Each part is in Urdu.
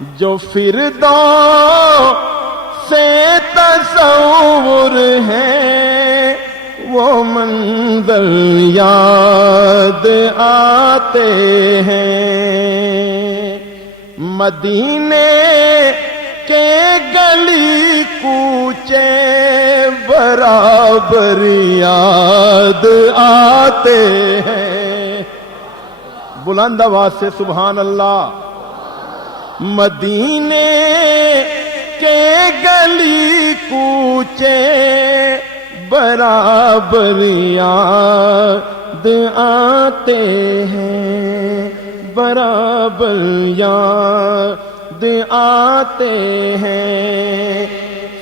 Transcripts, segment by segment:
جو فردوس سے تصور ہے وہ منظر یاد آتے ہیں، مدینے کے گلی کوچے برابر یاد آتے ہیں۔ بلند آواز سے سبحان اللہ۔ مدینے کے گلی کوچے برابر یاد آتے ہیں، برابر یاد آتے ہیں۔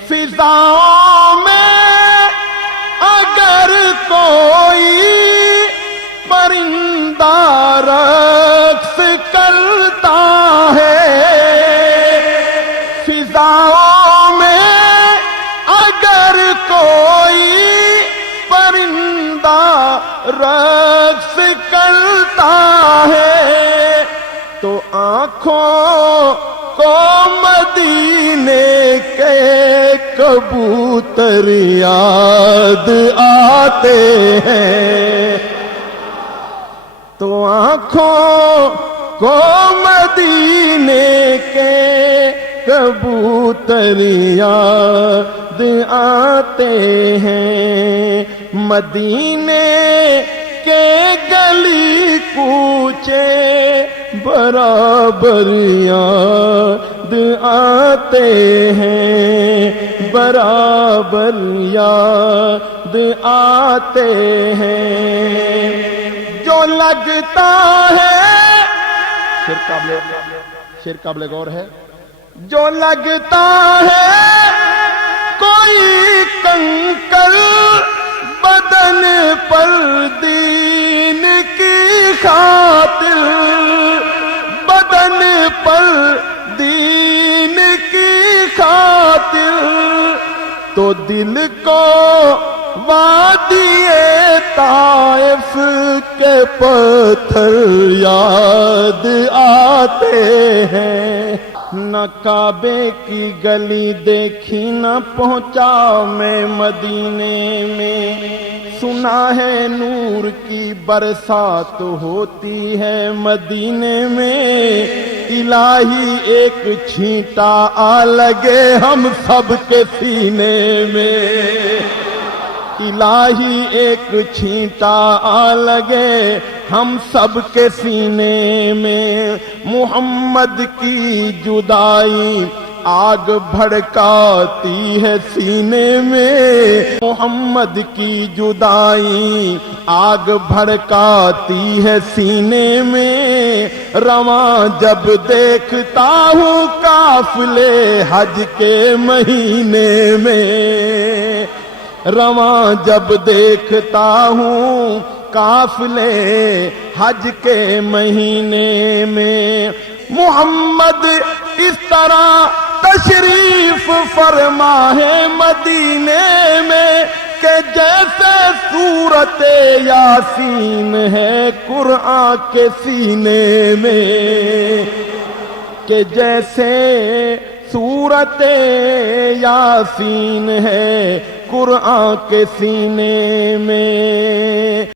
فضاؤں میں اگر کوئی پرندہ رقص کرتا ہے، فضاؤں میں اگر کوئی پرندہ رقص کرتا ہے تو آنکھوں کو مدینے کے کبوتر یاد آتے ہیں، تو آنکھوں کو مدینے کے کبوتر یاد آتے ہیں۔ مدینے کے گلی کوچے برابر یاد آتے ہیں، برابر یاد آتے ہیں۔ جو لگتا ہے شیر قابل غور ہے، جو لگتا ہے کوئی کنکر بدن پر دین کی خاطر، بدن پر دین کی خاطر، تو دل کو وادی طائف کے پتھر یاد آتے ہیں۔ نہ کعبے کی گلی دیکھی نہ پہنچا میں مدینے میں، سنا ہے نور کی برسات ہوتی ہے مدینے میں، الہی ایک چھینٹا آ لگے ہم سب کے سینے میں، الہی ایک چھینٹا آ لگے ہم سب کے سینے میں۔ محمد کی جدائی آگ بھڑکاتی ہے سینے میں، محمد کی جدائی آگ بھڑکاتی ہے سینے میں۔ رواں جب دیکھتا ہوں قافلے حج کے مہینے میں، رواں جب دیکھتا ہوں قافلے حج کے مہینے میں، محمد اس طرح تشریف فرما ہے مدینے میں کہ جیسے سورت یاسین ہے قرآن کے سینے میں، کہ جیسے سورت یاسین ہے قرآن کے سینے میں۔